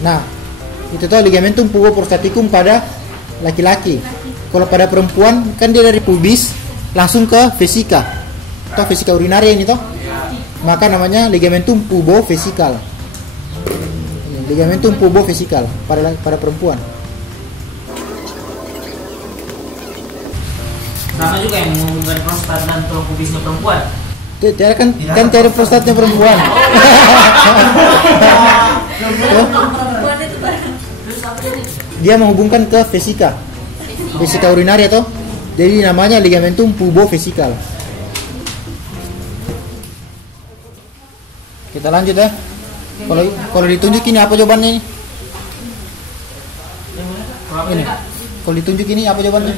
Nah, itu tuh ligamentum puboprostaticum pada laki-laki. Kalau pada perempuan kan dia dari pubis langsung ke vesika. Atau vesika urinaria ini toh. Maka namanya ligamentum pubovesikal. Ligamentum pubovesikal pada perempuan. Sama juga yang menghubungkan prostat dan tulang pubisnya perempuan. Tiada kan tiada prostatnya perempuan. Dia menghubungkan ke vesika. Vesika urinaria toh. Jadi namanya ligamentum pubovesikal. Kita lanjut ya. Kalau ditunjuk ini apa jawabannya ini? Ini. Kalau ditunjuk ini apa jawabannya?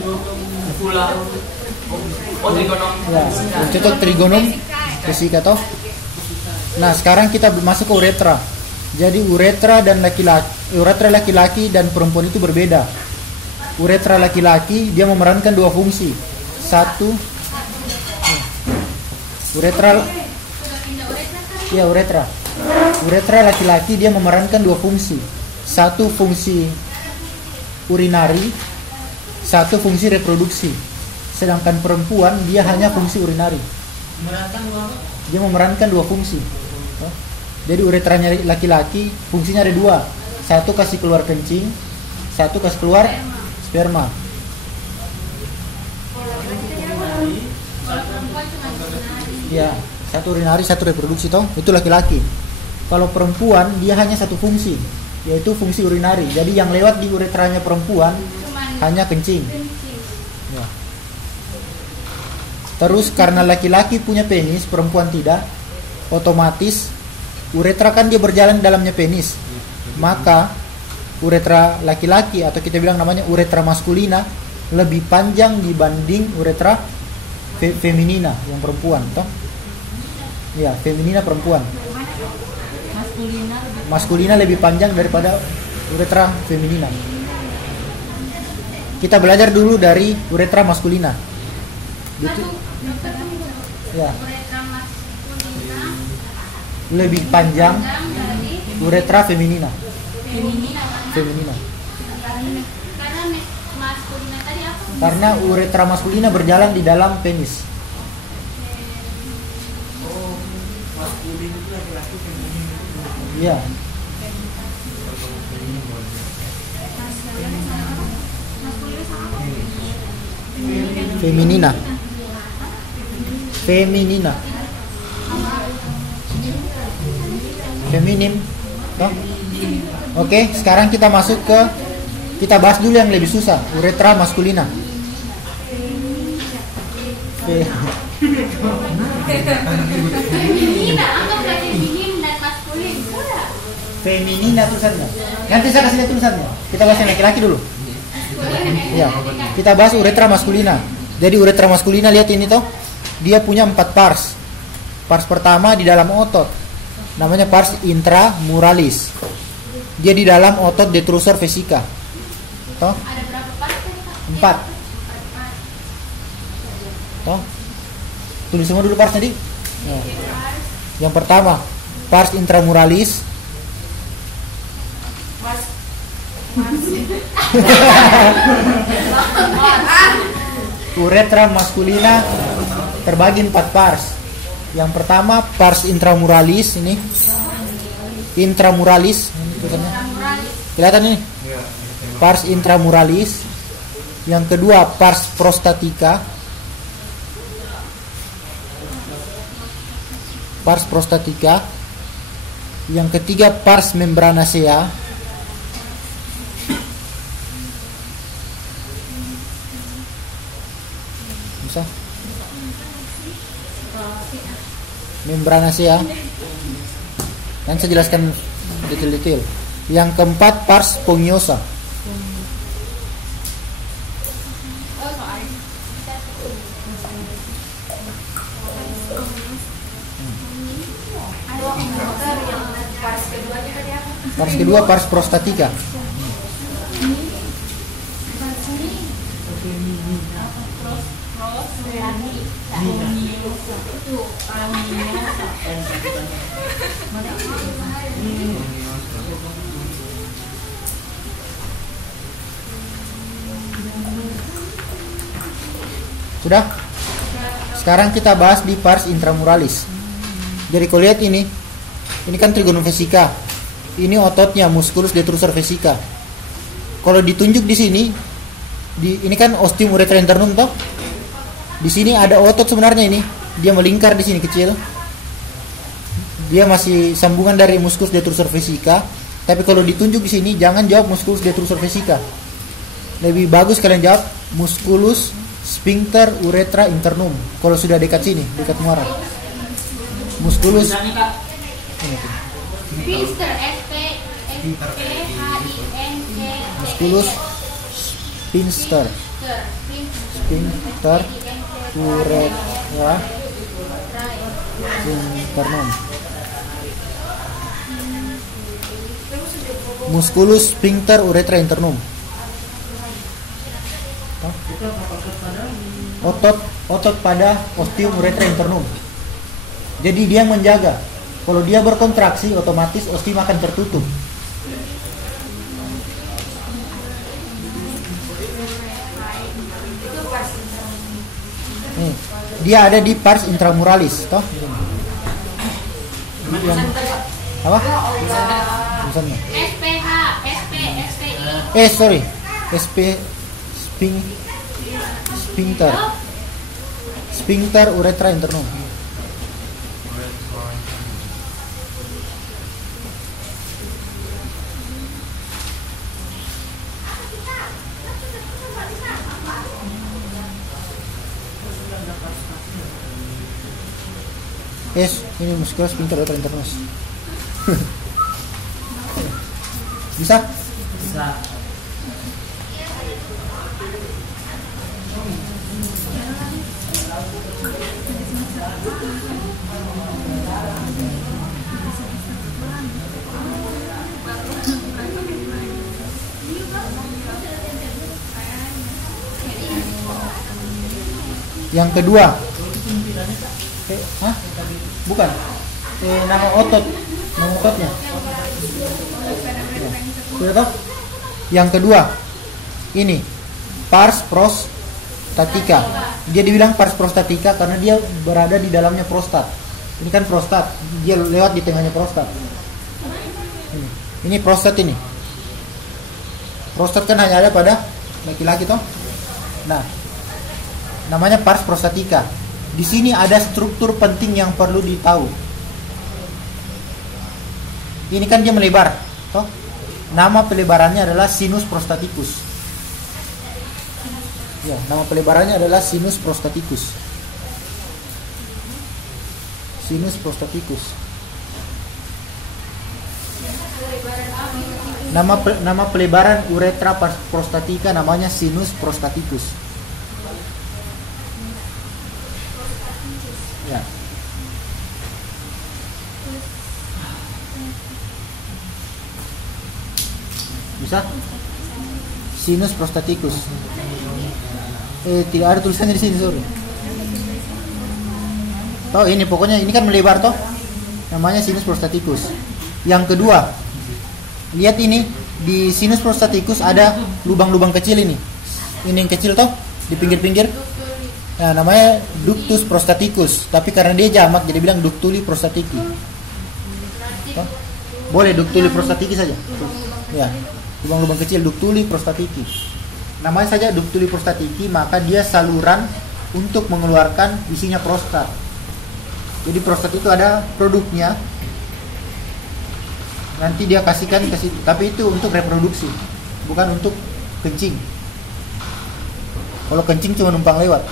Trigonom. Ya, itu trigonom vesika toh. Nah, sekarang kita masuk ke uretra. Jadi uretra laki-laki dan perempuan itu berbeda. Uretra laki-laki dia memerankan dua fungsi. Satu, uretra laki-laki dia memerankan dua fungsi. Satu fungsi urinari, satu fungsi reproduksi. Sedangkan perempuan dia hanya fungsi urinari. Dia memerankan dua fungsi. Jadi uretranya laki-laki fungsinya ada dua. Satu kasih keluar kencing, satu kasih keluar sperma. Ya, satu urinari, satu reproduksi toh. Itu laki-laki. Kalau perempuan dia hanya satu fungsi, yaitu fungsi urinari. Jadi yang lewat di uretranya perempuan hanya kencing. Ya. Terus karena laki-laki punya penis, perempuan tidak, otomatis uretra kan dia berjalan di dalamnya penis. Maka uretra laki-laki atau kita bilang namanya uretra maskulina lebih panjang dibanding uretra feminina yang perempuan, toh? Ya, feminina perempuan. Maskulina lebih panjang daripada uretra feminina. Kita belajar dulu dari uretra maskulina. Gitu. Ya. Lebih panjang uretra feminina. Karena uretra maskulina berjalan di dalam penis. Ya. Feminina. Feminim. Oke, sekarang kita masuk ke kita bahas dulu yang lebih susah, uretra maskulina. Feminina tulisannya. Nanti saya kasih lihat tulisannya. Kita bahas yang laki-laki dulu. Ya, kita bahas uretra maskulina. Jadi uretra maskulina lihat ini toh, dia punya 4 pars. Pars pertama di dalam otot, namanya pars intramuralis. Dia di dalam otot detrusor vesika. Toh? Ada berapa pars? 4. Toh? Tulis semua dulu pars tadi. Ya. Yang pertama, pars intramuralis. Uretra maskulina terbagi 4 pars. Yang pertama pars intramuralis ini. Intramuralis. Kelihatan ini? Pars intramuralis. Yang kedua pars prostatica. Pars prostatica. Yang ketiga pars membranacea. Bisa? Membranacea. Dan saya jelaskan detail-detail. Yang keempat pars pungiosa. Pars kedua pars prostatica. Sudah? Sekarang kita bahas di pars intramuralis. Jadi kalau lihat ini kan trigonum vesica. Ini ototnya musculus detrusor vesica. Kalau ditunjuk di sini, ini kan ostium uretra internum toh. Di sini ada otot sebenarnya ini. Dia melingkar di sini kecil. Dia masih sambungan dari musculus detrusor vesica. Tapi kalau ditunjuk di sini jangan jawab musculus detrusor vesica. Lebih bagus kalian jawab musculus sphincter uretra internum. Kalau sudah dekat sini, dekat muara. Musculus Misalnya Kak, Sphincter, musculus sphincter uretra internum. Musculus sphincter uretra internum. Otot pada ostium uretra internum. Jadi dia menjaga. Kalau dia berkontraksi, otomatis ostium akan tertutup. Nih, dia ada di pars intramuralis, toh? tulisan ntar Kak. Apa? Tulisan ntar. Tulisannya. SPH, SPI. Sorry. Sphincter. Sphincter uretra internum. Ini musculus sphincter uretra internus. Bisa? Bisa. Yang kedua, bukan, nama ototnya. Sudah tahu? Yang kedua, ini pars prostatica. Dia dibilang pars prostatica karena dia berada di dalamnya prostat. Ini kan prostat, dia lewat di tengahnya prostat. Ini prostat ini. Prostat kan hanya ada pada laki-laki toh. Nah, namanya pars prostatica. Di sini ada struktur penting yang perlu ditahu. Ini kan dia melebar, toh? Nama pelebarannya adalah sinus prostaticus. Ya, nama pelebarannya adalah sinus prostaticus. Sinus prostaticus. Nama pelebaran uretra prostatica namanya sinus prostaticus. Ya. Bisa? Sinus prostaticus. Tidak ada tulisannya di sini, sorry. Toh ini pokoknya ini kan melebar toh. Namanya sinus prostaticus. Yang kedua, lihat ini di sinus prostaticus ada lubang-lubang kecil ini. Ini yang kecil toh di pinggir-pinggir. Nah, namanya ductus prostaticus, tapi karena dia jamak jadi bilang ductuli prostatici. Toh? Boleh ductuli prostatici saja. Ya, lubang-lubang kecil ductuli prostatici. Namanya saja ductuli prostatici, maka dia saluran untuk mengeluarkan isinya prostat. Jadi prostat itu ada produknya. Nanti dia kasihkan ke situ, tapi itu untuk reproduksi, bukan untuk kencing. Kalau kencing cuma numpang lewat.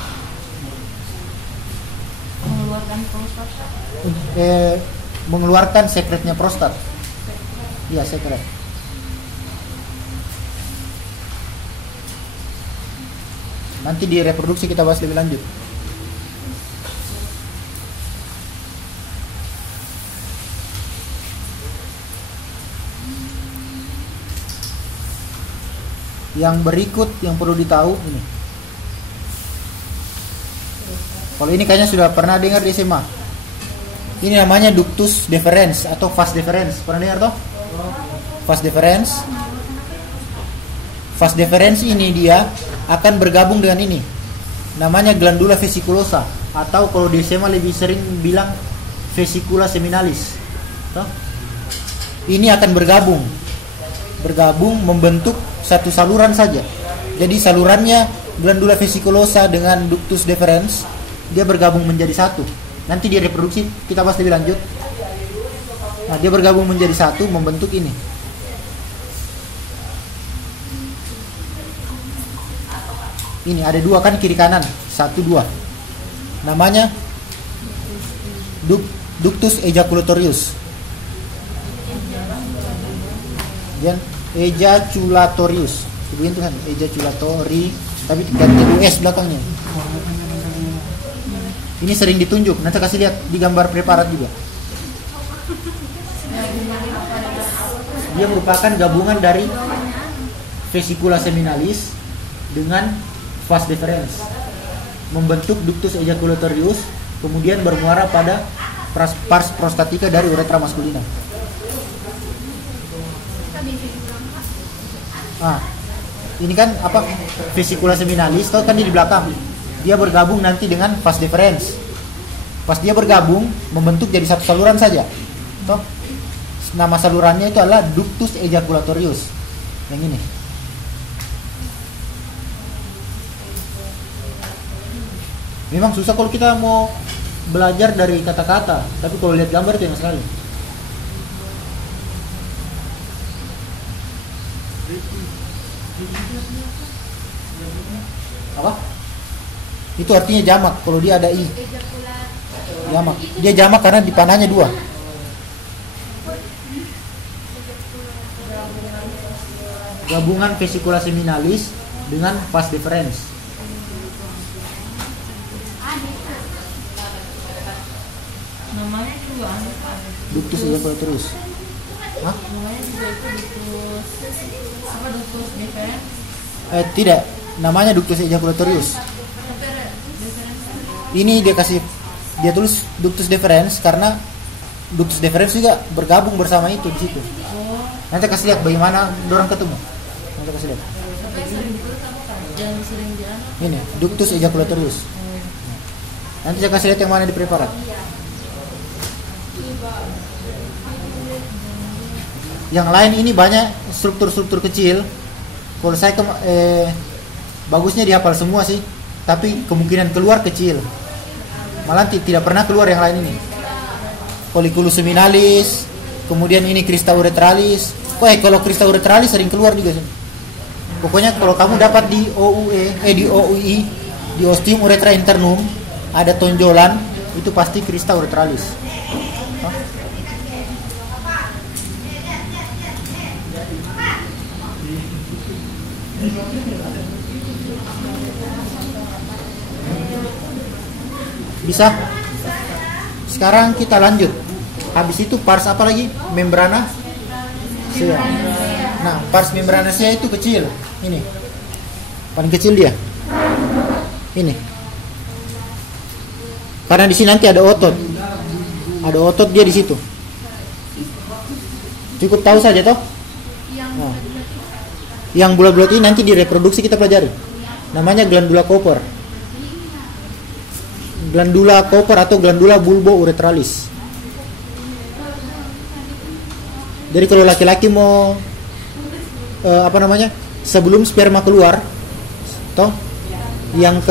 Mengeluarkan prostat. Mengeluarkan sekretnya prostat. Iya, sekret. Nanti di reproduksi kita bahas lebih lanjut. Yang berikut yang perlu ditahu ini. Kalau ini kayaknya sudah pernah dengar di SMA. Ini namanya ductus deferens atau vas deferens. Pernah dengar toh? Vas deferens. Vas deferens ini dia akan bergabung dengan ini. namanya glandula vesiculosa, atau kalau di SMA lebih sering bilang vesicula seminalis. Toh? Ini akan bergabung membentuk satu saluran saja. Jadi salurannya glandula vesiculosa dengan ductus deferens, dia bergabung menjadi satu. Nanti dia reproduksi kita bahas lebih lanjut. Nah, dia bergabung menjadi satu membentuk ini. Ini ada dua kan, kiri kanan, 1 2. Namanya ductus ejaculatorius. Dan ejaculatorius. Begini tuh kan, ejaculatori, tapi ganti US belakangnya. Ini sering ditunjuk. Nanti kasih lihat di gambar preparat juga. Dia merupakan gabungan dari vesicula seminalis dengan vas deferens, membentuk ductus ejaculatorius, kemudian bermuara pada pars prostatica dari uretra maskulina. Ini kan apa, vesicula seminalis, tahu kan di belakang. Dia bergabung nanti dengan vas deferens. Pas dia bergabung membentuk jadi satu saluran saja. Toh, nama salurannya itu adalah ductus ejaculatorius. Yang ini. Memang susah kalau kita mau belajar dari kata-kata, tapi kalau lihat gambar itu enak sekali. Apa? Itu artinya jamak kalau dia ada i. Jamak. Dia jamak karena di panahnya 2. Gabungan vesicula seminalis dengan vas deferens. Namanya juga Ductus ejaculatorius. Hah? namanya juga itu ductus apa, ductus deferens. Tidak, namanya ductus ejaculatorius. Ini dia tulis ductus deferens karena ductus deferens juga bergabung bersama itu di situ. Nanti kasih lihat bagaimana dorang ketemu. Nanti kasih lihat. Ini ductus ejaculatorius. Nanti saya kasih lihat yang mana di preparat. Yang lain ini banyak struktur-struktur kecil. Kalau saya bagusnya dihafal semua sih, tapi kemungkinan keluar kecil. Malah tidak pernah keluar yang lain ini. Folliculus seminalis, kemudian ini crista uretralis. Kalau crista uretralis sering keluar juga sih. Pokoknya kalau kamu dapat di di OUI, di ostium uretra internum ada tonjolan, itu pasti crista uretralis. Bisa? Sekarang kita lanjut. Habis itu pars apa lagi? Membrana sea. Nah, pars membrana sea itu kecil. Ini. Paling kecil dia. Ini. Karena di sini nanti ada otot. Ada otot dia di situ. Cukup tahu saja toh? Nah. Yang bulat-bulat ini nanti direproduksi kita pelajari. Namanya glandula Cooper. Glandula Cooper atau glandula bulbo uretralis. Jadi kalau laki-laki mau sebelum sperma keluar, toh yang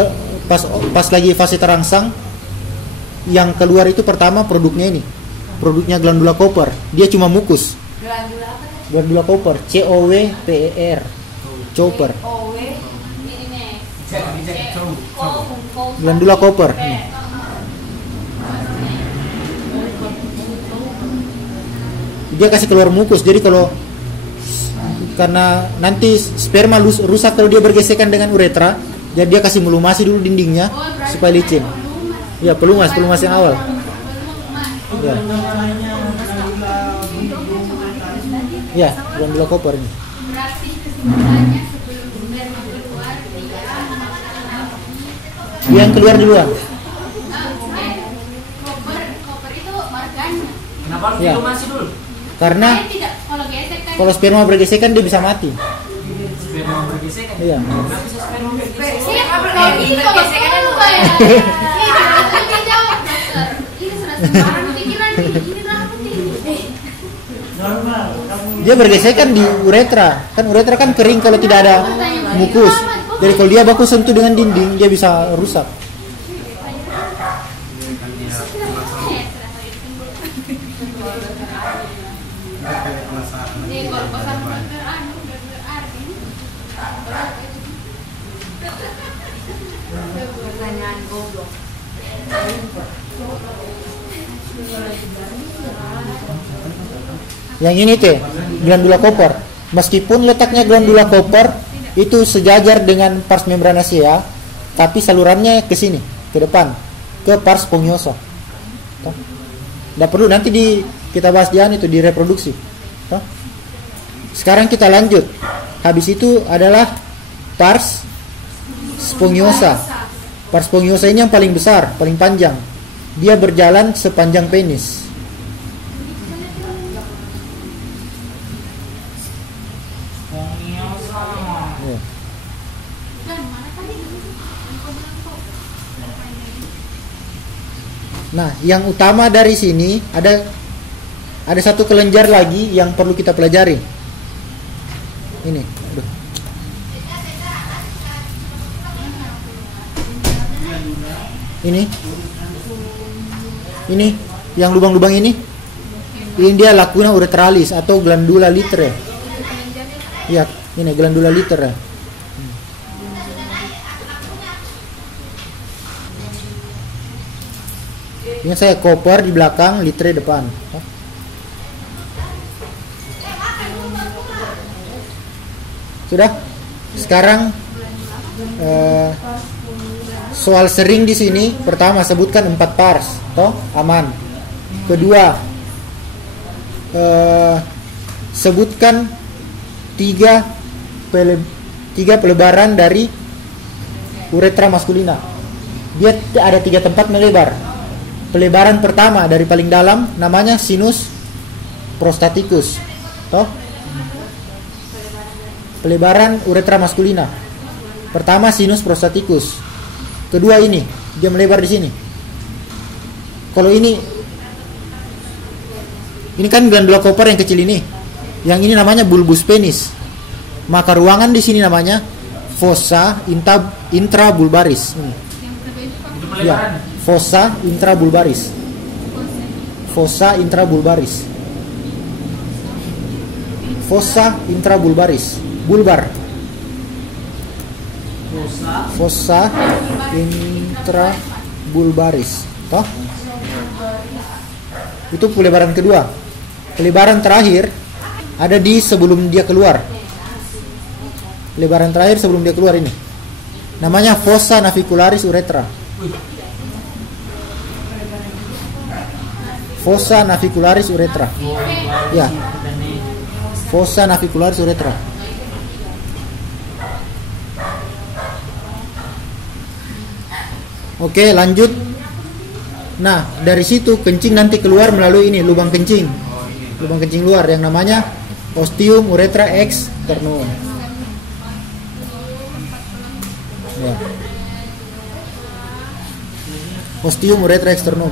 pas lagi fase terangsang, yang keluar itu pertama produknya ini, produknya glandula Cooper. Dia cuma mukus. Glandula Cooper, COWPER, Cooper. Glandula Cooper. Dia kasih keluar mukus. Jadi karena nanti sperma rusak kalau dia bergesekan dengan uretra, jadi dia kasih melumasi dulu dindingnya supaya licin. Ya, pelumas yang awal. Ya. Ya, glandula Cooper ini. Yang keluar duluan. Koper itu organnya. Kenapa harus Ya. dilumasi dulu? Karena Kalau gesek kan kalau sperma bergesekan dia bisa mati. Sperma bergesekan bergesekan. Iya. Kenapa bisa sampai bergesekan? Ini apa kalau ini kok gesekannya lupa ya? Ini jawab dokter. Ini sudah sembarang pikiran ini kenapa nih? Dia bergesekan di uretra. Kan uretra kan kering kalau tidak ada mukus. Jadi kalau dia baku sentuh dengan dinding, dia bisa rusak. Pertanyaan goblok. Yang ini teh glandula Cooper. Meskipun letaknya glandula Cooper itu sejajar dengan pars membranacea, tapi salurannya ke sini, ke depan, ke pars spongiosa. Tidak perlu nanti kita bahas dia itu di reproduksi. Toh? Sekarang kita lanjut. Habis itu adalah pars spongiosa. Pars spongiosa ini yang paling besar, paling panjang. Dia berjalan sepanjang penis. Ya. Nah, yang utama dari sini ada satu kelenjar lagi yang perlu kita pelajari. Ini, aduh. Ini yang lubang-lubang ini dia lacuna uretralis atau glandula litre. Ya, ini glandula litre. Ini saya Cooper di belakang, litre depan. Sudah? Sekarang soal sering di sini. Pertama sebutkan 4 pars, toh aman. Kedua sebutkan 3 pelebaran dari uretra maskulina. Dia ada 3 tempat melebar. Pelebaran pertama dari paling dalam namanya sinus prostaticus, toh? Pelebaran uretra maskulina. Pertama sinus prostaticus. Kedua ini, dia melebar di sini. Kalau ini kan glandula Cooper yang kecil ini. Yang ini namanya bulbus penis. Maka ruangan di sini namanya fossa intrabulbaris. Ini. Ya, fossa intrabulbaris. Fossa intrabulbaris. Fossa intrabulbaris. Bulbar. Fossa intrabulbaris. Toh? Itu pelebaran kedua. Pelebaran terakhir ada di sebelum dia keluar. Pelebaran terakhir sebelum dia keluar ini. Namanya fossa navicularis uretra. Fossa navicularis uretra. Ya. Fossa navicularis uretra. Oke, lanjut. Nah, dari situ kencing nanti keluar melalui ini lubang kencing. Lubang kencing luar yang namanya ostium uretra externum. Ya. Ostium uretra externum.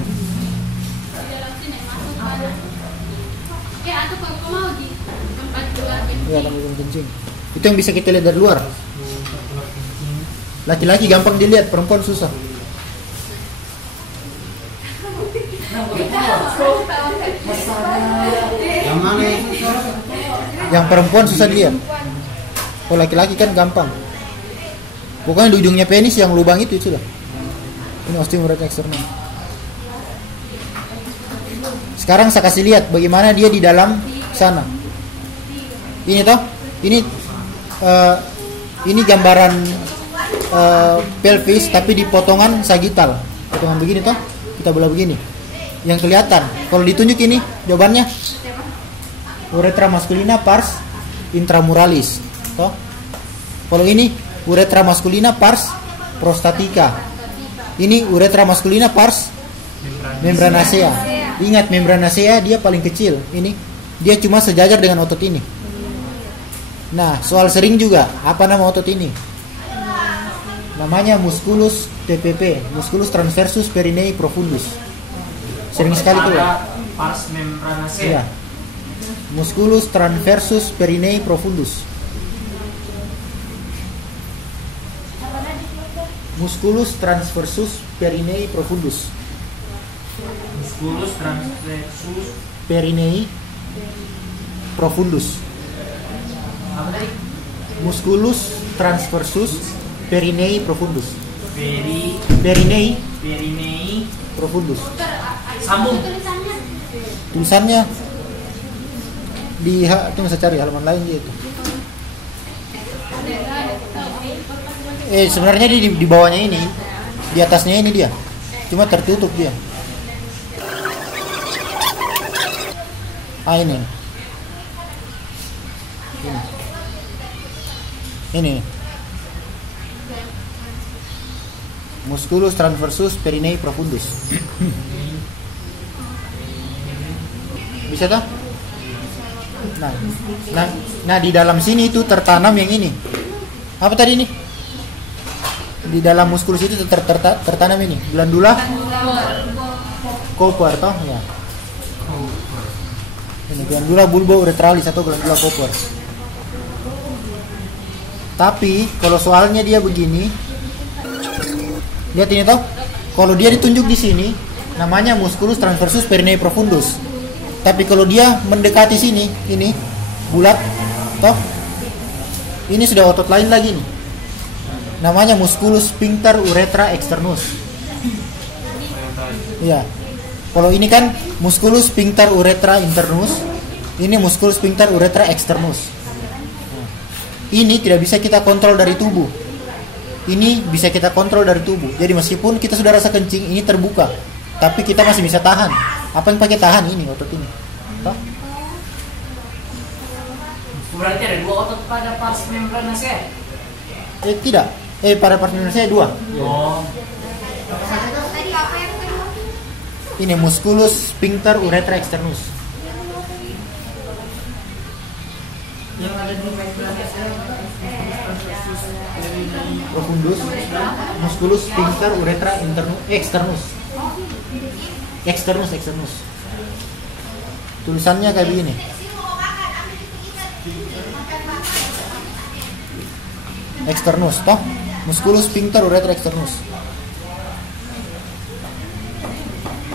Ya, lubang kencing. Itu yang bisa kita lihat dari luar. Laki-laki gampang dilihat, perempuan susah. Yang perempuan susah dilihat. Kalau laki-laki kan gampang. Pokoknya di ujungnya penis yang lubang itu sudah. Ini ostium uretra externum. Sekarang saya kasih lihat bagaimana dia di dalam sana. Ini toh, ini gambaran pelvis tapi di potongan sagital. Potongan begini toh, kita belah begini. Yang kelihatan, kalau ditunjuk ini jawabannya uretra maskulina pars intramuralis, toh. Kalau ini uretra maskulina pars prostatica. Ini uretra maskulina pars membranacea. Ingat membranacea dia paling kecil. Ini dia cuma sejajar dengan otot ini. Nah, soal sering juga. Apa nama otot ini? Namanya musculus TPP, musculus transversus perineum profundus. Sering sekali tuh. Pada pars membranaceae. Iya. Musculus transversus perineum profundus. Musculus transversus perineum profundus. Musculus transversus. Perineum profundus. Apa tadi? Musculus transversus perineum profundus. Perineum Perineum profundus. sambung. Tulisannya di itu bisa cari halaman lain gitu. Sebenarnya di bawahnya ini, di atasnya ini dia, cuma tertutup dia. Ini. Ini. Musculus transversus perineum profundus. Bisa toh? Nah, di dalam sini itu tertanam yang ini. Apa tadi ini? Di dalam muskulus itu tertanam ini, glandula Cooper toh ya. Ini glandula bulbo-uretralis atau glandula Cooper. Tapi kalau soalnya dia begini, lihat ini toh. Kalau dia ditunjuk di sini, namanya musculus transversus perineum profundus. Tapi kalau dia mendekati sini, ini bulat, toh, ini sudah otot lain lagi nih. Namanya musculus sphincter urethra externus. Iya. Kalau ini kan musculus sphincter urethra internus, ini musculus sphincter urethra externus. Ini tidak bisa kita kontrol dari tubuh. Ini bisa kita kontrol dari tubuh. Jadi meskipun kita sudah rasa kencing, ini terbuka, tapi kita masih bisa tahan. Apa yang pakai tahan ini otot ini? Toh? Berarti ada dua otot pada pars membranaceae. Tidak. Pada pars membranaceae dua. Oh. Ini musculus sphincter urethra externus. Yang ada di membranaceae Profundus, musculus sphincter urethra externus. Externus. Tulisannya kayak begini. Externus, toh? Musculus sphincter urethra externus.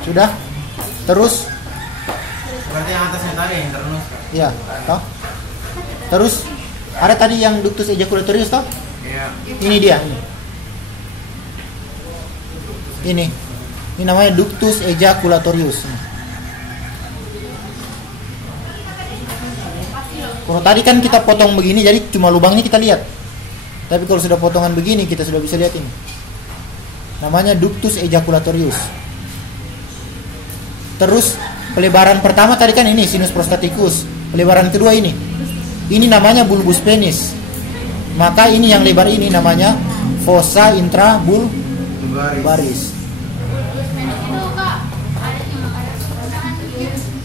Sudah? Terus? Berarti yang atasnya tadi internus kan? Iya, toh? Terus ada tadi yang ductus ejaculatorius, toh? Iya. Ini dia. Ini namanya ductus ejaculatorius. Kalau tadi kan kita potong begini, jadi cuma lubangnya kita lihat. Tapi kalau sudah potongan begini, kita sudah bisa lihat ini. Namanya ductus ejaculatorius. Terus pelebaran pertama tadi kan ini sinus prostaticus. Pelebaran kedua ini. Ini namanya bulbus penis. Maka ini yang lebar ini namanya fossa intrabulbaris.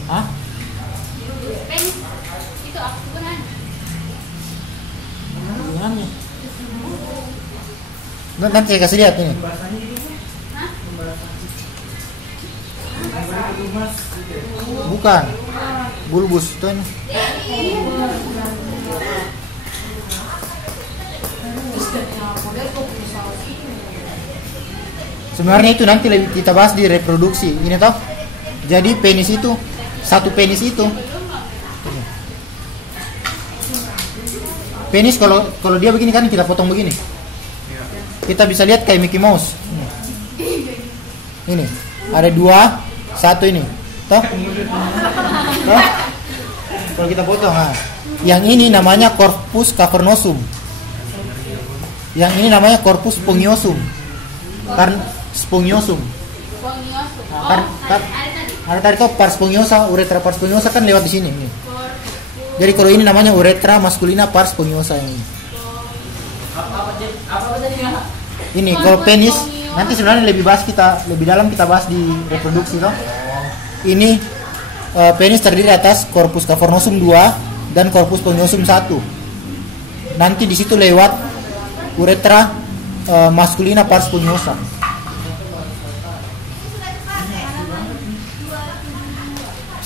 Hah? Nanti saya kasih lihat ini. Bukan. Bulbus itu ini. Sebenarnya itu nanti lebih kita bahas di reproduksi. Ini toh. Jadi penis itu, satu penis itu. Penis kalau dia begini kan kita potong begini. Kita bisa lihat kayak Mickey Mouse. Ini ada dua, satu ini. Toh? Toh? Kalau kita potong, yang ini namanya corpus cavernosum. Yang ini namanya corpus spongiosum. Karena spongiosum. Ada tadi tuh pars spongiosa, uretra pars spongiosa kan lewat di sini. Ini. Jadi kalau ini namanya uretra maskulina pars spongiosa ini. Apa tadi ya? Ini kalau penis nanti sebenarnya lebih dalam kita bahas di reproduksi toh. Ini penis terdiri atas corpus cavernosum 2 dan corpus spongiosum 1. nanti di situ lewat uretra maskulina pars pugnosa.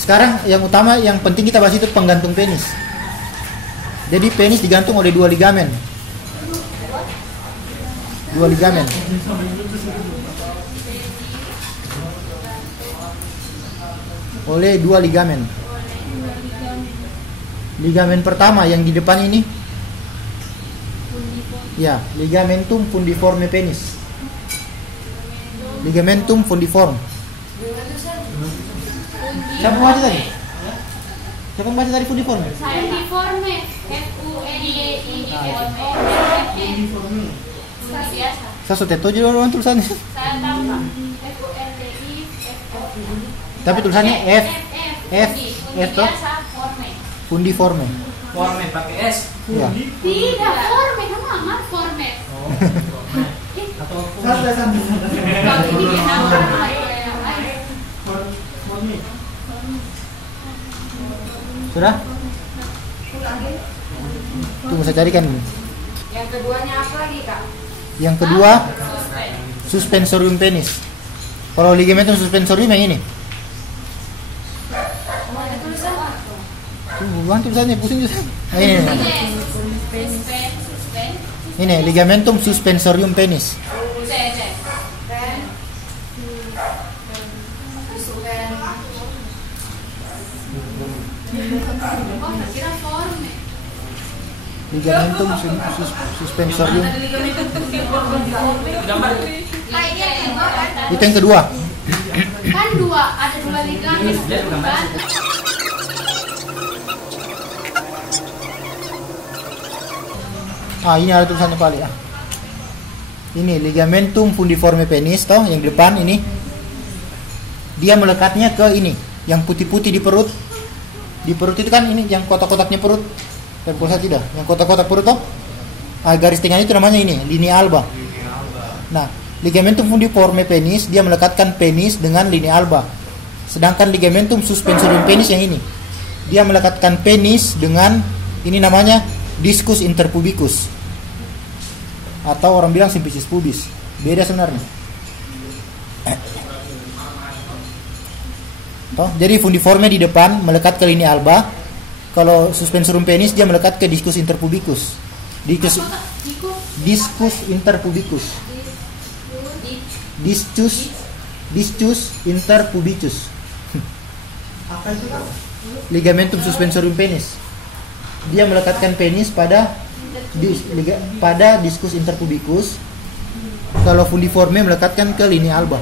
Sekarang yang utama, yang penting kita bahas itu penggantung penis. Jadi penis digantung oleh dua ligamen. Dua ligamen. Oleh dua ligamen. Ligamen pertama yang di depan ini, ya, ligamentum fundiforme penis. Ligamentum fundiforme. Siapa baca tadi? Siapa baca tadi fundiforme? Fundiforme. Fundiforme. Biasa. Saya sudah tahu juga orang tulisannya. Saya tambah FUNDI. Tapi tulisannya F toh? Fundiforme. Forme pakai S. Ya. Tidak, forme, kamu amat forme. Atau Kalau ini dia nama. Sudah? Tunggu saya carikan ini. Yang keduanya apa lagi, Kak? Yang kedua, suspensorium penis. Kalau ligamentum suspensorium yang ini. Tunggu, bukan tulisannya, pusing juga. Nah, ini ligamentum suspensorium penis. Ligamentum suspensorium. gambar. Itu yang kedua. Kan dua, ada dua ligamen. Kan? Ini ada tulisannya Pak Ali. Ini ligamentum fundiforme penis toh, yang depan ini. Dia melekatnya ke ini, yang putih-putih di perut. Di perut itu kan ini yang kotak-kotaknya perut. Dan pulsa tidak, yang kotak-kotak perut toh. Garis tengah itu namanya ini, linea alba. Nah, ligamentum fundiforme penis dia melekatkan penis dengan linea alba. Sedangkan ligamentum suspensorium penis yang ini, dia melekatkan penis dengan ini namanya discus interpubicus. Atau orang bilang symphysis pubis. Beda sebenarnya. Toh, jadi fundiforme di depan melekat ke linea alba. Kalau suspensorium penis dia melekat ke discus interpubicus. Discus interpubicus. Discus interpubicus. Apa itu? Ligamentum suspensorium penis. Dia melekatkan penis pada discus interpubicus. Kalau fundiforme melekatkan ke linea alba.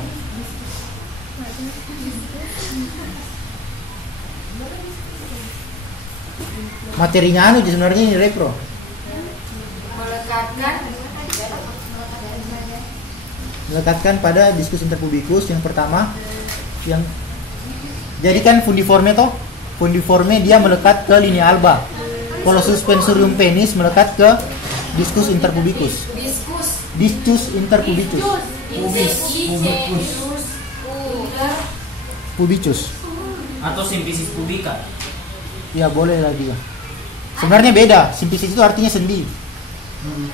Materinya sebenarnya ini repro. Melekatkan pada discus interpubicus yang pertama, yang jadikan fundiforme toh. Fundiforme dia melekat ke linea alba. Kalau suspensorium penis melekat ke discus interpubicus. Discus interpubicus. Pubicus. Atau symphysis pubica. Ya boleh lah juga. Sebenarnya beda. Symphysis itu artinya sendi.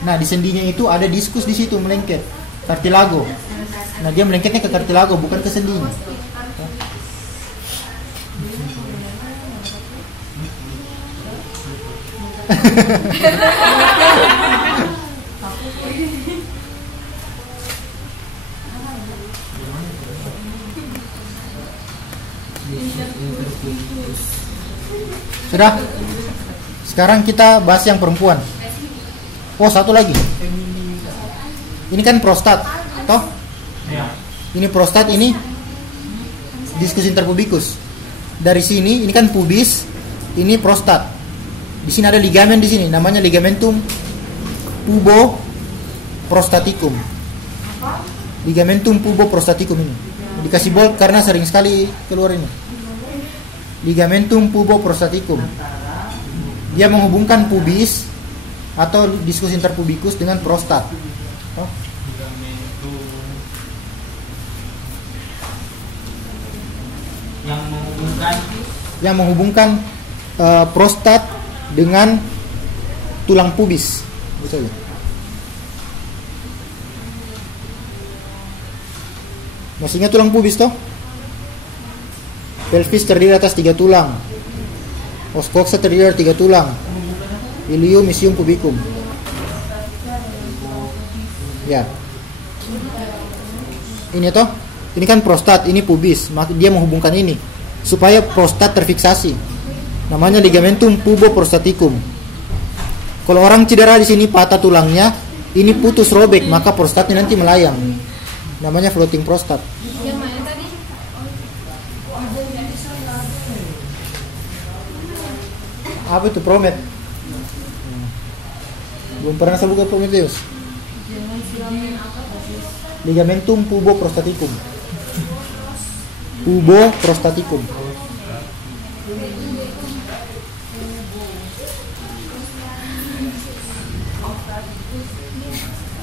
Nah di sendinya itu ada diskus di situ melengket. Cartilago. Nah dia melengketnya ke cartilago bukan ke sendinya. Sudah. Sekarang kita bahas yang perempuan. Oh satu lagi. Ini kan prostat, toh? Ya. Ini prostat, ini discus interpubicus. Dari sini ini kan pubis, ini prostat. Di sini ada ligamen di sini, namanya ligamentum pubo prostaticum. Ligamentum pubo prostaticum ini. Dikasih bold karena sering sekali keluar ini. Ligamentum pubo prostaticum. Dia menghubungkan pubis atau discus interpubicus dengan prostat. Oh. Yang menghubungkan Prostat dengan tulang pubis. Itu aja. Masih ingat tulang pubis toh? Pelvis terdiri atas 3 tulang. Os coxa terdiri dari 3 tulang. Ilium, isium, pubicum. Ya. Ini toh, ini kan prostat, ini pubis. Dia menghubungkan ini supaya prostat terfiksasi. Namanya ligamentum puboprostaticum. Kalau orang cedera di sini patah tulangnya, ini putus robek, maka prostatnya nanti melayang. Namanya floating prostat. Yang mana tadi? Apa itu Promet? Belum pernah saya buka Prometheus. Ligamentum puboprostaticum. Puboprostaticum.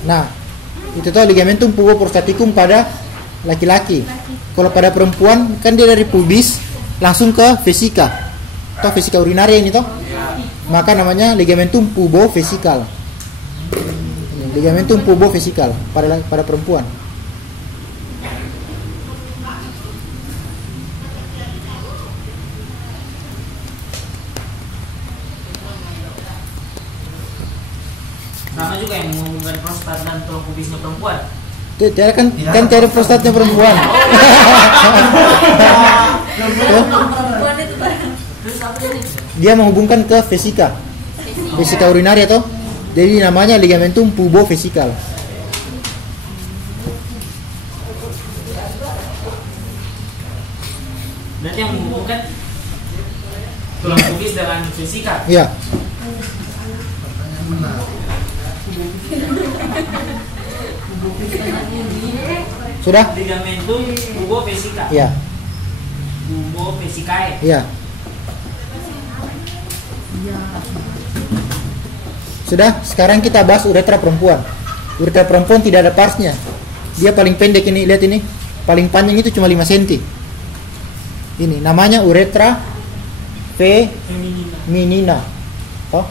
Nah, itu tuh ligamentum puboprostaticum pada laki-laki. Kalau pada perempuan kan dia dari pubis langsung ke vesika. Toh vesika urinaria ini toh. Maka namanya ligamentum pubovesikal. Ligamentum pubovesikal pada perempuan. Sama juga yang menghubungkan prostat dan tulang pubisnya perempuan. Tiada kan tiada prostatnya perempuan. Terus apa ini? Dia menghubungkan ke vesika. Vesika urinaria toh. Jadi namanya ligamentum pubovesikal. Berarti yang menghubungkan tulang pubis dengan vesika. Iya. Sudah? Ligamentum pubovesica. Iya. Pubovesicae. Iya. Sudah, sekarang kita bahas uretra perempuan. Uretra perempuan tidak ada parsnya. Dia paling pendek ini, lihat ini. Paling panjang itu cuma 5 cm. Ini namanya uretra feminina. Oh?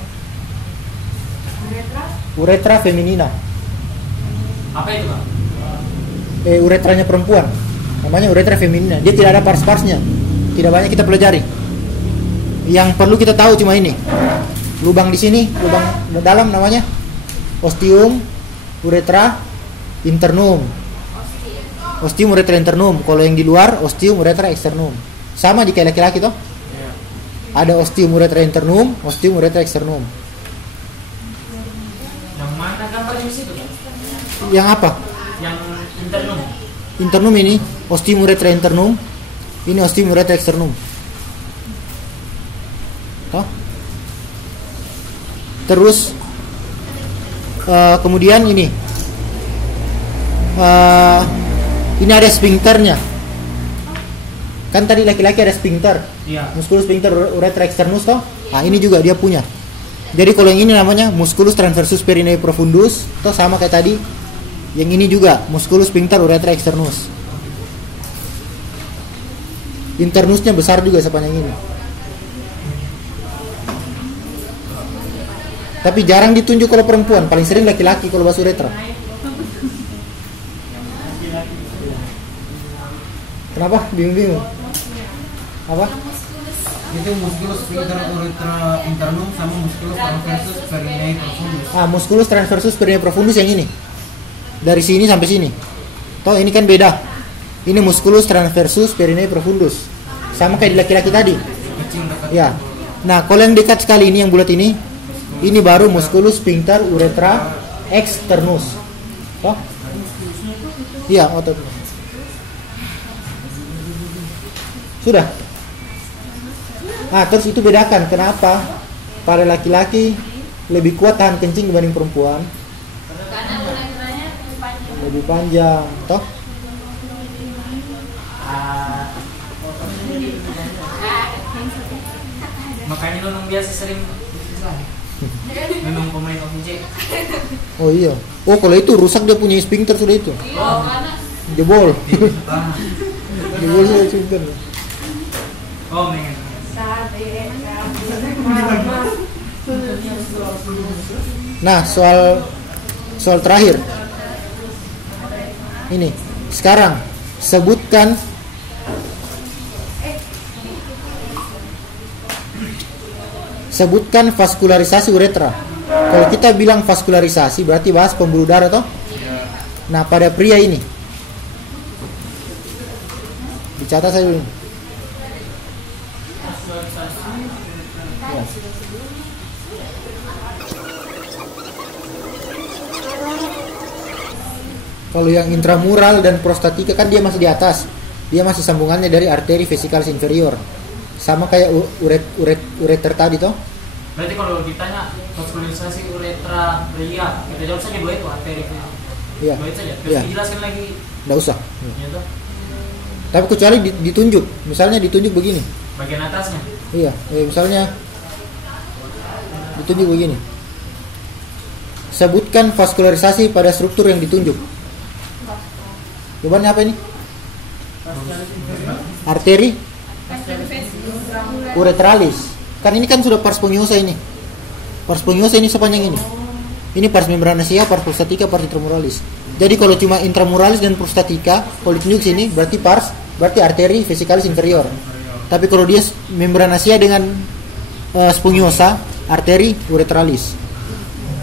Uretra feminina. Apa itu, Bang? Uretranya perempuan. Namanya uretra feminina. Dia tidak ada pars-parsnya. Tidak banyak kita pelajari. Yang perlu kita tahu cuma ini. Lubang di sini, lubang dalam namanya ostium uretra internum. Ostium uretra internum. Kalau yang di luar ostium uretra externum. Sama di kayak laki-laki toh? Ada ostium uretra internum, ostium uretra externum. Yang mana gambar di situ, Bang? Yang apa? Yang internum. Internum ini ostium uretra internum. Ini ostium uretra externum. Toh? Terus kemudian ini ada sphincternya. Kan tadi laki-laki ada sphincter, Iya. musculus sphincter uretra externus toh. Nah ini juga dia punya. Jadi kalau yang ini namanya musculus transversus perineum profundus, toh sama kayak tadi. Yang ini juga musculus sphincter uretra externus. Internusnya besar juga sepanjang ini. Tapi jarang ditunjuk kalau perempuan, paling sering laki-laki kalau bahas uretra. Kenapa? Bingung-bingung. Apa? Itu musculus sphincter uretra internum sama musculus transversus perineum profundus. Musculus transversus perineum profundus yang ini. Dari sini sampai sini. Toh ini kan beda. Ini musculus transversus perineum profundus. Sama kayak di laki-laki tadi. Kecil dekat. Ya. Nah, kalau yang dekat sekali ini yang bulat ini baru musculus sphincter uretra externus. Toh? Iya, otot. Sudah. Terus itu bedakan kenapa pada laki-laki lebih kuat tahan kencing dibanding perempuan. Karena uretranya Lebih panjang, toh? Makanya Nunung biasa sering Nunung pemain OVJ. Oh iya. Oh kalau itu rusak dia punya sphincter sudah itu. Oh, panas. Jebol. Jebol sudah sphincter. Oh, mengen. Nah, soal terakhir. Ini. Sekarang sebutkan vaskularisasi uretra. Kalau kita bilang vaskularisasi berarti bahas pembuluh darah toh? Nah, pada pria ini. Dicatat saya dulu. Ya. Kalau yang intramural dan prostatika kan dia masih di atas. Dia masih sambungannya dari arteri vesikalis inferior. Sama kayak ureter tadi toh. Berarti kalau ditanya vaskularisasi uretra pria, kita jawab saja dua itu arteri. Iya. Dua itu saja. Terus Iya. dijelaskan lagi. Nggak usah. Ya, toh? Tapi kecuali ditunjuk. Misalnya ditunjuk begini. Bagian atasnya. Iya, misalnya ditunjuk begini. Sebutkan vaskularisasi pada struktur yang ditunjuk. Jawabannya apa ini? Arteri uretralis. Kan ini kan sudah pars pungiosa ini. Pars pungiosa ini sepanjang ini. Ini pars membranaceae, pars prostatica, pars intramuralis. Jadi kalau cuma intramuralis dan prostatica, kalau ditunjuk sini berarti arteri vesikalis inferior. Tapi kalau dia membranaceae dengan spungiosa, arteri uretralis.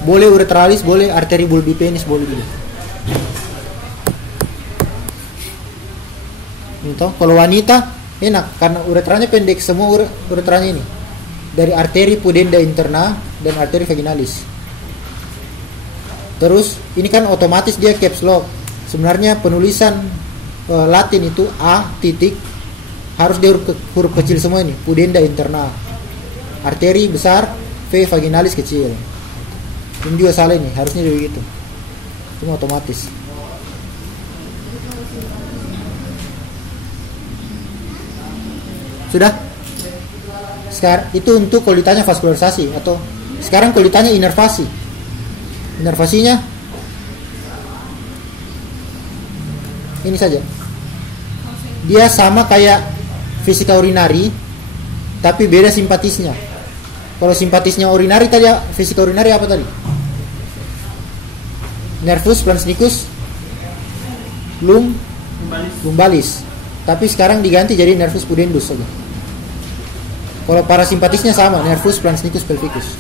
Boleh uretralis, boleh arteri bulbipenis, boleh juga. Itu kalau wanita enak karena uretranya pendek, semua uretranya ini dari arteri pudenda interna dan arteri vaginalis. Terus ini kan otomatis dia caps lock. Sebenarnya penulisan Latin itu A titik harus dia huruf kecil semua ini, pudenda interna, arteri besar, V vaginalis kecil. Ini juga salah ini, harusnya juga gitu. Cuma otomatis. Sudah? Sekarang itu untuk kalau ditanya vaskularisasi atau sekarang kalau ditanya inervasi. Inervasinya ini saja. Dia sama kayak fisika urinari tapi beda simpatisnya. Kalau simpatisnya urinari tadi, fisika urinari apa tadi? Nervus plansnicus lumbalis. Tapi sekarang diganti jadi nervus pudendus saja. Kalau parasimpatisnya sama, nervus plansnicus pelvicus.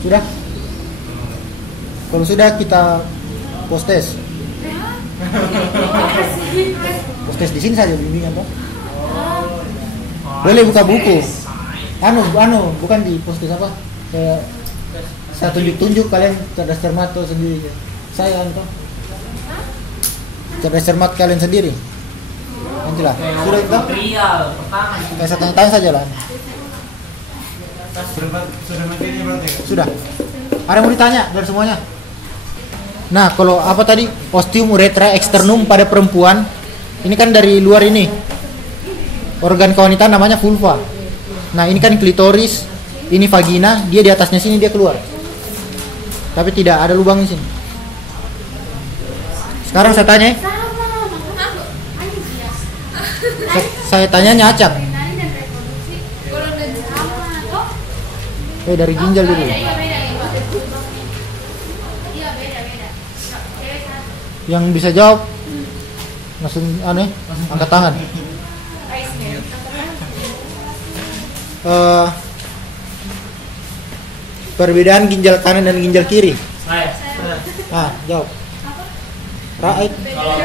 Sudah? Kalau sudah kita post test. Post test di sini saja bimbingan toh. Boleh buka buku. Bukan di post test apa? Kayak saya tunjuk kalian cerdas cermat tuh sendiri. Saya toh. Cerdas cermat kalian sendiri. Nanti lah. Sudah kita. Trial pertama. Kayak setengah tahun saja lah. Sudah materinya berarti ya? Sudah. Ada yang mau ditanya dari semuanya? Nah, kalau apa tadi? Ostium uretra externum pada perempuan. Ini kan dari luar ini. Organ kewanitaan namanya vulva. Nah, ini kan klitoris, ini vagina, dia di atasnya sini dia keluar. Tapi tidak ada lubang di sini. Sekarang saya tanya. Saya tanyanya acak. Dari ginjal dulu. Yang bisa jawab langsung angkat tangan. Perbedaan ginjal kanan dan ginjal kiri. Saya. Jawab. Right. Kalau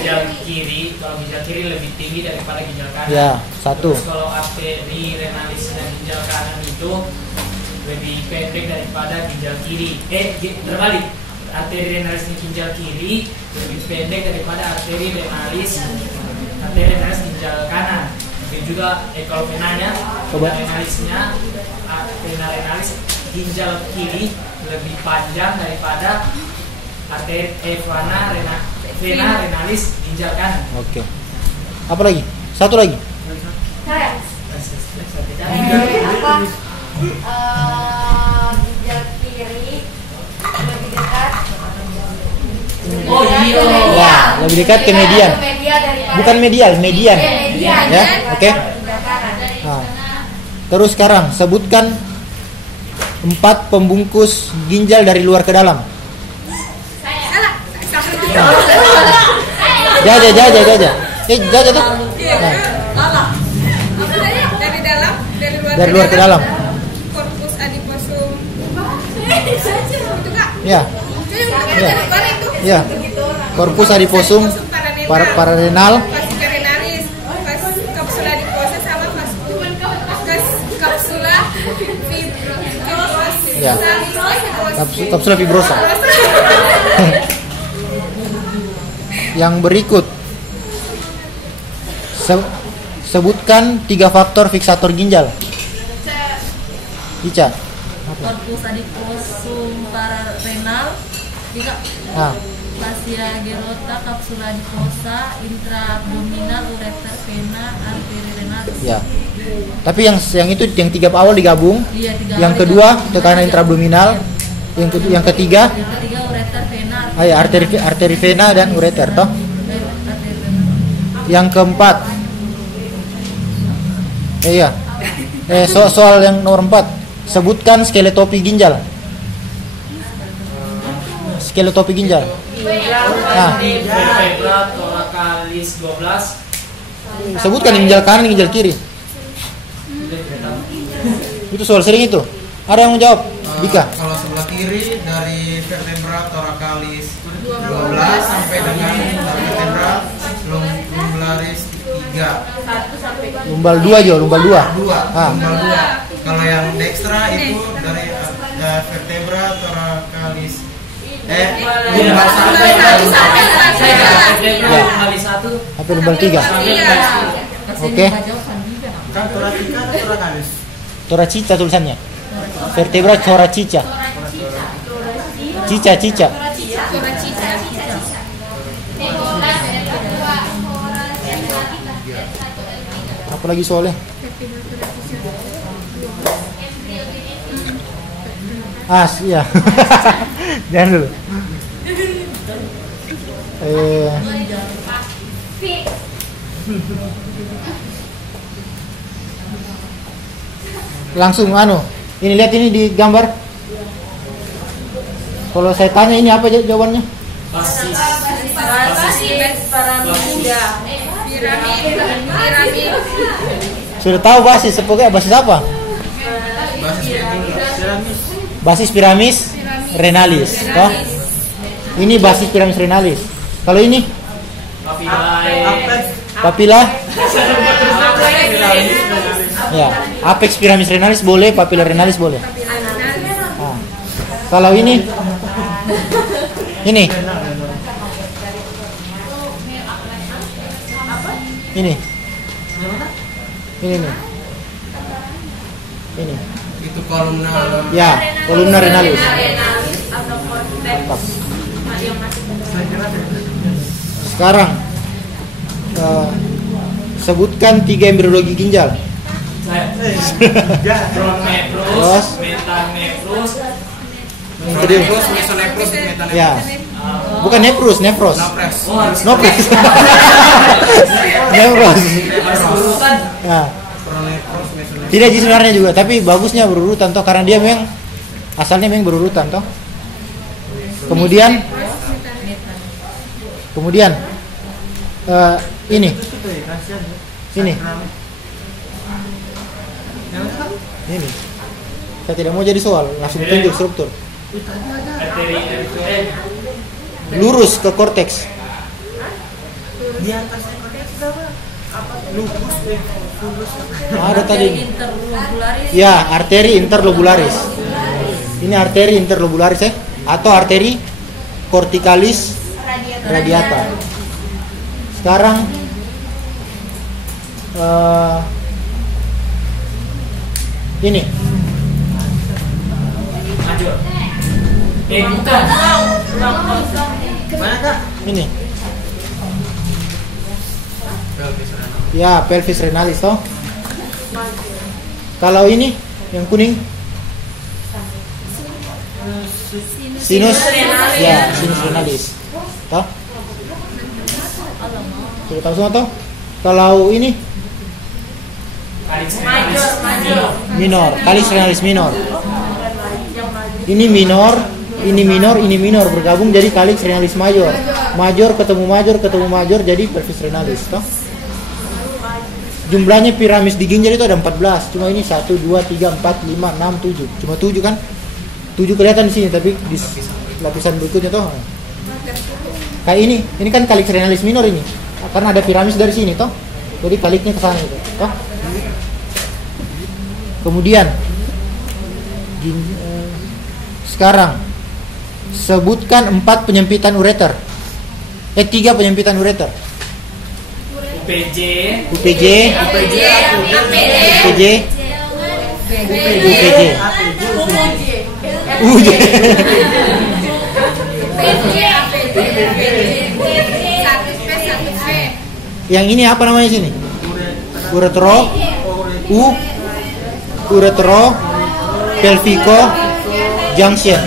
ginjal kiri lebih tinggi daripada ginjal kanan. Ya, satu. Terus kalau arteri renalis dan ginjal kanan itu lebih pendek daripada ginjal kiri. Terbalik. Arteri renalis dan ginjal kiri lebih pendek daripada arteri renalis ginjal kanan. Dan juga kalau venanya, vena renalis ginjal kiri lebih panjang daripada arteri vena renalis ginjal kanan. Oke. Apa lagi? Satu lagi. Ginjal kiri lebih dekat Oh iya. Ya, lebih dekat ke median. daripada Bukan medial, median. Ya, oke. Nah, terus sekarang sebutkan 4 pembungkus ginjal dari luar ke dalam. Jaja. Jaja tuh. Nah, dari luar ke dalam. Korpus adiposum. Itu Kak. Ya. Ya. Korpus adiposum pararenal. Fascia renalis, kapsula adiposa sama kapsula fibrosa. Ya. Kapsula fibrosa. Yang berikut, sebutkan 3 faktor fiksator ginjal. Ica. Korpus adiposum pararenal, Nah, fascia gerota, kapsula adiposa, intraabdominal, ureter, vena, arteri renalis. ya. Tapi yang itu yang 3 awal digabung. Iya, 3 Yang awal kedua digabung. tekanan intraabdominal. Yang ketiga Yang ketiga ureter, vena, arteri vena dan ureter toh. arteri renalis. Yang keempat. Iya. Soal yang nomor 4. Sebutkan skeletopi ginjal. Skeletopi ginjal. Nah, vertebra thoracalis 12. sebutkan ginjal kanan, ginjal kiri. Itu soal sering itu. Ada yang mau jawab? Dika. Kalau sebelah kiri dari vertebra thoracalis 12 sampai dengan vertebra lumbularis 3. Lumbal 2 aja, lumbal 2. 2. Ah. Lumbal 2. Kalau yang dextra itu dari vertebra thoracalis lumbal 1 Vertebra kali 1 Sampai lumbal 3. Oke. kan thoracica atau thoracalis? Thoracica tulisannya. Vertebra thoracica. Cica. Apa lagi soalnya? Iya. Jangan dulu. Langsung ini lihat ini di gambar. Kalau saya tanya ini apa jawabannya? basis Piramid. Sudah tahu basis, pokoknya basis apa? Basis piramis renalis, toh? Ini basis piramis renalis. Kalau ini papila. Ya, apex piramis renalis boleh, papila renalis boleh. Nah, kalau ini nih. Ini. Itu kolumnar. Ya, kolumnar renalis. Sekarang sebutkan 3 embriologi ginjal. Pronephros, metanephros, Pronephros, mesonephros, metanephros. Ya, bukan nefros. Nopres. Nopres. Nefros. urutan. Ya. Pronephros, mesonephros. Tidak sih sebenarnya juga, tapi bagusnya berurutan toh karena dia memang asalnya memang berurutan toh. Kemudian ini. Saya tidak mau jadi soal, langsung tunjuk struktur. Arteri Lurus ke korteks. Ada tadi. Interlobularis. Ya, arteri interlobularis. Ini arteri interlobularis atau arteri corticalis radiata. Sekarang ini. lanjut. Bukan. Mana Kak? Ini. Pelvis renal. Ya, pelvis renalis toh. Kalau ini yang kuning sinus. Ya, sinus renalis. Toh? Tahu semua toh? Kalau ini Calyx renalis minor, Calyx renalis minor. Ini minor, ini minor bergabung jadi Calyx renalis major. Major ketemu major jadi pelvis renalis toh. Jumlahnya piramis di ginjal itu ada 14. Cuma ini 1 2 3 4 5 6 7. Cuma 7 kan? 7 kelihatan di sini tapi di lapisan berikutnya toh. Kayak ini kan Calyx renalis minor ini. Karena ada piramis dari sini toh. Jadi Calyxnya ke sana itu toh. Kemudian sekarang sebutkan 4 penyempitan ureter. 3 penyempitan ureter. UPJ UPJ, UPJ, UJ. Yang ini apa namanya sini? Uretero, uretero, pelvico, junction.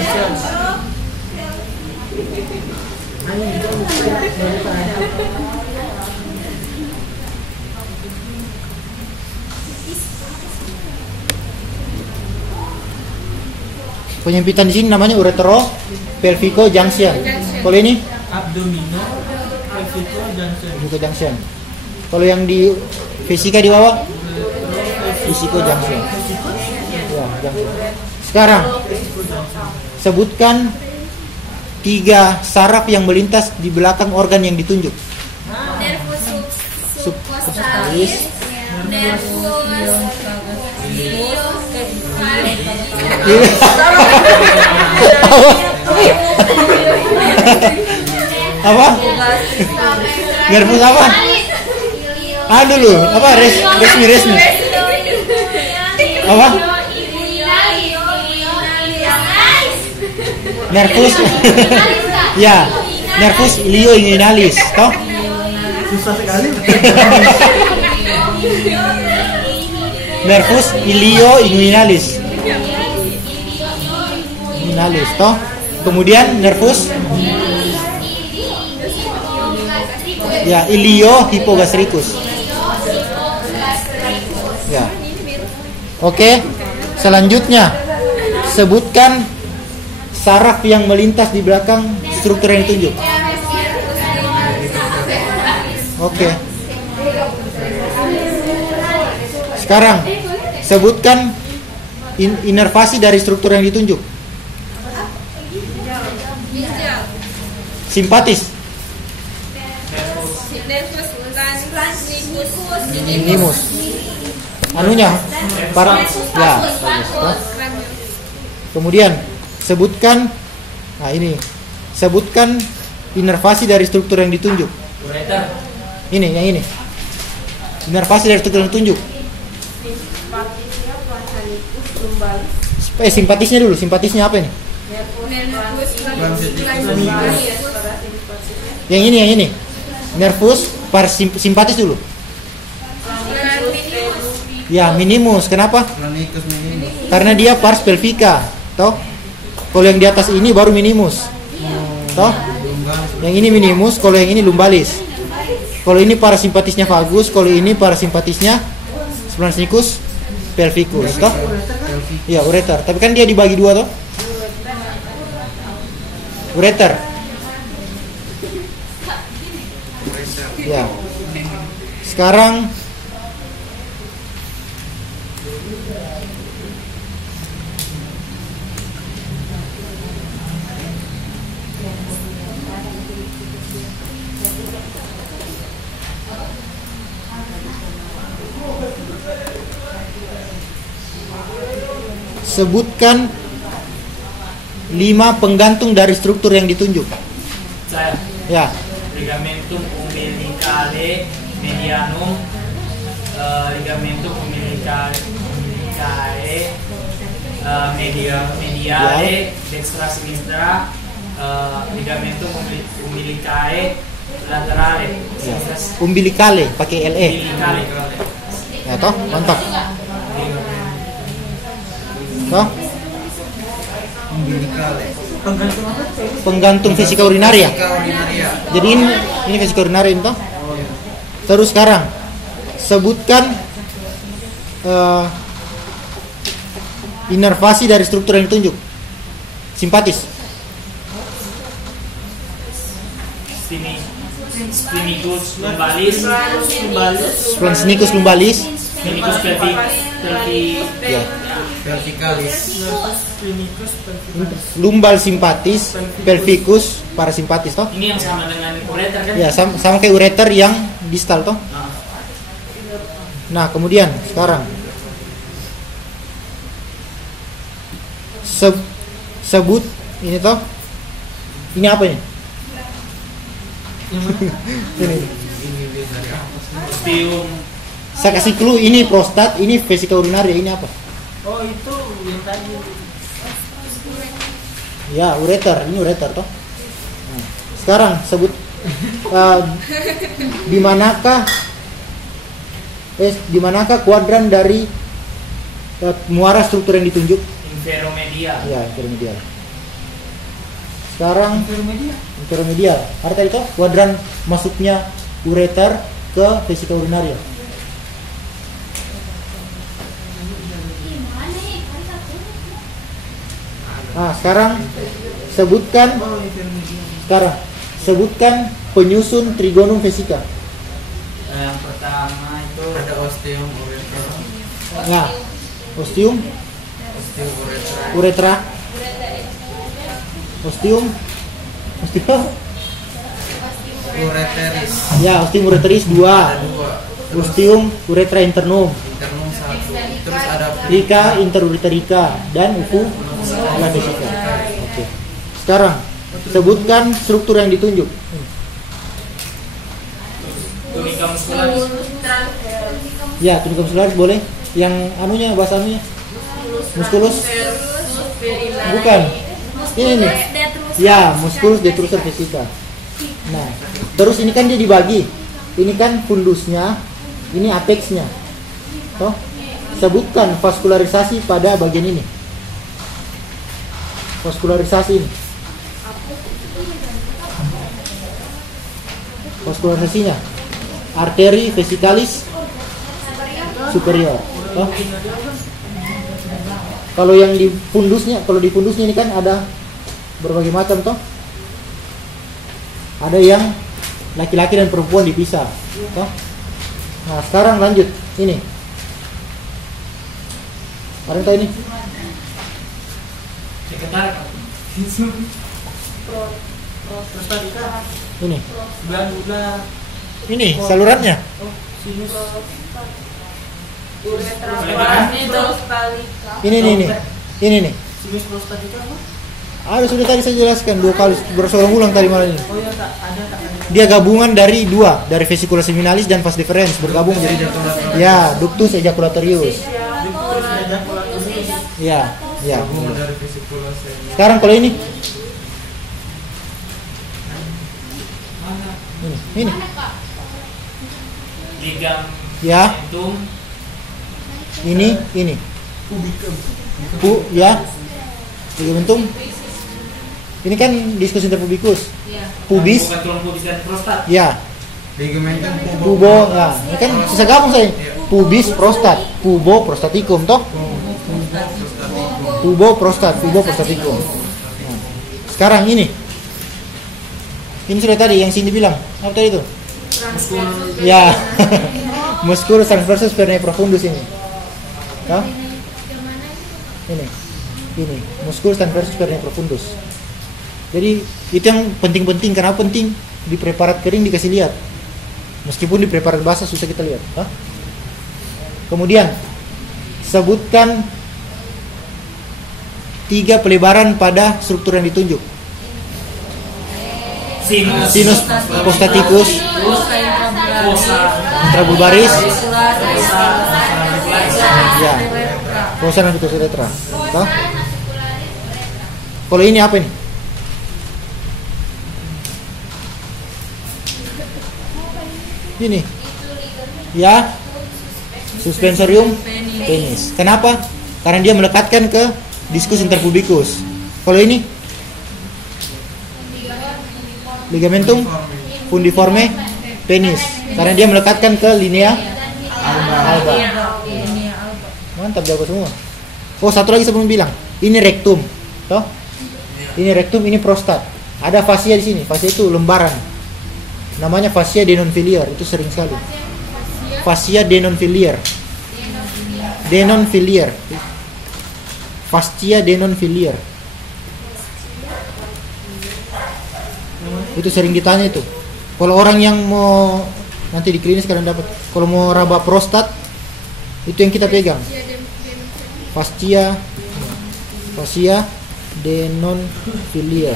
Penyempitan di sini namanya uretero, pelvico, junction. Kalau ini abdomino pelvico junction. pelvico junction. Kalau yang di fisika di bawah fisiko junction. Ya, junction. Sekarang sebutkan 3 saraf yang melintas di belakang organ yang ditunjuk. Nervus Subcostalis, apa? Nervus apa? Dulu apa? Resmi. Apa? Nervus. Ya, nervus ilioinguinalis, toh? Susah sekali. Nervus ilioinguinalis. Inguinalis, toh? Kemudian nervus ya ilio hipogastricus. Ya. Oke. Selanjutnya sebutkan saraf yang melintas di belakang struktur yang ditunjuk. Oke. Sekarang sebutkan inervasi dari struktur yang ditunjuk. Simpatis. Minimus. Anunya para ya. Kemudian sebutkan sebutkan inervasi dari struktur yang ditunjuk. Ureter. Ini yang ini. Inervasi dari struktur yang ditunjuk. Simpatisnya dulu. Simpatisnya apa ini? Yang ini. Nervus parasimpatis dulu. Ya, minimus. Kenapa? Chronicus minimus. Karena dia pars pelvica, toh? Kalau yang di atas ini baru minimus, toh? Yang ini minimus, kalau yang ini lumbalis. Kalau ini parasimpatisnya vagus, kalau ini parasimpatisnya splenonicus pelvicus, toh? Iya, ureter. Tapi kan dia dibagi 2 toh? Ureter. Ya. Sekarang sebutkan 5 penggantung dari struktur yang ditunjuk. Saya. Ya. Ligamentum umbilicale medianum, ligamentum umbilicae mediale destra sinistra, ligamentum umbilicae laterale sinistra. Umbilicale pakai LE. Umbilicale. Ya toh, mantap. Toh? Umbilicale. Penggantung vesika urinaria. Vesika urinaria. Jadi ini vesika urinaria ini toh? Terus sekarang sebutkan inervasi dari struktur yang ditunjuk. Simpatis. Splenikus lumbalis, Splenikus lumbalis. splenikus Ya. Vertikalis. Lumbal simpatis, pelvikus parasimpatis toh. Ini yang sama dengan ureter kan? Ya, sama kayak ureter yang distal toh. Nah, Nah, kemudian sekarang sebut ini toh. Ini apa ini? Ini. ostium. Saya kasih clue, ini prostat, ini vesika urinaria, ini apa? Oh, itu yang tadi. Ya, ureter, ini ureter toh. Nah, sekarang sebut di manakah kuadran dari muara struktur yang ditunjuk? Inferomedial. Ya, intermedial. Sekarang intermedial. Artinya itu kuadran masuknya ureter ke vesika urinaria. Nah, sekarang sebutkan penyusun trigonum vesika. Yang pertama itu Ada ostium, ureter, Nah, ostium, uretra, uretra, ostium, ureteris. ya, ostium ureteris 2, Ada 2. ostium uretra internum, Internum 1. Terus ada plica interureterica, dan uvu la vesika. Oke. Sekarang sebutkan struktur yang ditunjuk. tunica muscularis. Ya, tunica muscularis boleh. Yang anunya, bahasa anunya, musculus, bukan. Ini nih. Ya, musculus detrusor vesika. Nah, terus ini kan dia dibagi. Ini kan fundusnya, ini apexnya. Toh, sebutkan vaskularisasi pada bagian ini. Vaskularisasi ini. Vaskularisasinya. Arteri vesikalis superior. Oh. Kalau yang di fundusnya ini kan ada berbagai macam toh. Ada yang laki-laki dan perempuan dipisah, toh. Nah, sekarang lanjut ini. Ada yang tahu ini? Sekretaris. Ini. Glandula. Ini salurannya. Ini nih. Sinus prostatika apa? Sudah tadi saya jelaskan 2 kali berulang tadi malam ini. Oh ya, tak ada. Dia gabungan dari 2, dari vesicula seminalis dan vas deferens bergabung jadi ya, ductus ejaculatorius. Ya. gabungan dari vesikula semi. Sekarang kalau ini Ligam ya, mentum. ini ya, ligamentum. Ini kan diskus interpubikus. Pubis, Bukan tulang pubis dan prostat. ya. Ligamentum Pubo, ya. Ini kan susah gabung saya. Pubis, prostat, pubo, prostatikum, toh? Pubo, prostatikum. Nah, sekarang ini sudah tadi yang Cindy bilang. Apa tadi itu? Ya. Musculus transversus vernei profundus ini. Toh? Ini. Musculus transversus vernei profundus. Jadi itu yang penting-penting. Kenapa penting? Di preparat kering dikasih lihat. Meskipun di preparat basah susah kita lihat. Hah? Kemudian sebutkan 3 pelebaran pada struktur yang ditunjuk. Sinus prostaticus, Fossa intrabulbaris, ya, fossa dan ductus uretra. Toh? Kalau ini apa ini? Ini, ya, suspensorium penis. Kenapa? Karena dia melekatkan ke diskus interpubikus. Kalau ini, ligamentum fundiforme penis. Karena dia melekatkan ke linea alba. Ini alba. Mantap, jago semua. Oh, satu lagi sebelum bilang. Ini rektum. Toh? Ini rektum, ini prostat. Ada fascia di sini. Fascia itu lembaran. Namanya fascia denonfiliar. Itu sering sekali. Fascia denonfiliar. Denonfiliar. Fascia denonfiliar. Itu sering ditanya itu. Kalau orang yang mau nanti di klinis kalian dapat. Kalau mau raba prostat, itu yang kita pegang. Fascia denonfiliar.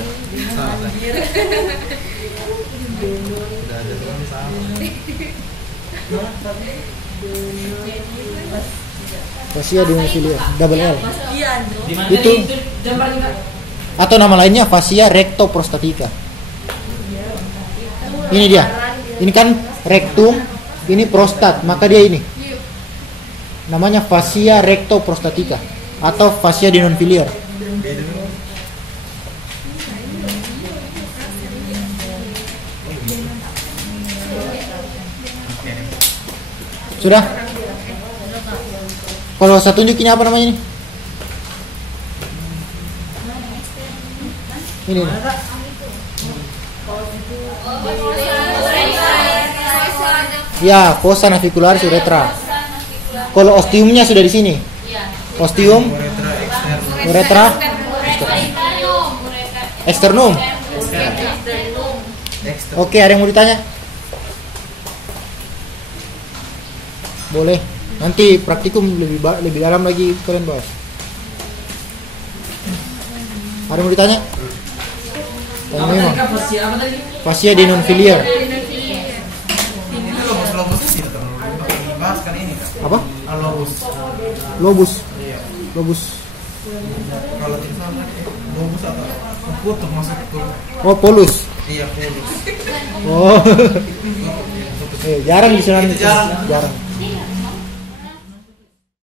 Fascia denonfiliar, double L. Di mana Itu. itu gambarnya Kak? Atau nama lainnya fascia rectoprostatica. Ini dia. Ini kan rektum, ini prostat, maka dia ini. Namanya fascia rectoprostatica atau fascia denonfiliar. Sudah? Kalau saya tunjukin apa namanya ini? Ini. Ya, fossa navicularis uretra. Kalau ostiumnya sudah di sini. Ostium, uretra, eksternum. Oke, ada yang mau ditanya? Boleh. Nanti praktikum lebih dalam lagi kalian bahas. Ada yang mau ditanya? Tanya Apa tadi memang. Kak? Fascia apa tadi? Fascia denonfiliar. Ini lobus sih terlalu dibahas kan ini Kak. Apa? Lobus. Lobus. Iya. Lobus. Kalau tidak salah lobus atau putus masuk ke Oh, polus. iya polus. Oh. Jarang di sana. Itu jarang. Jarang.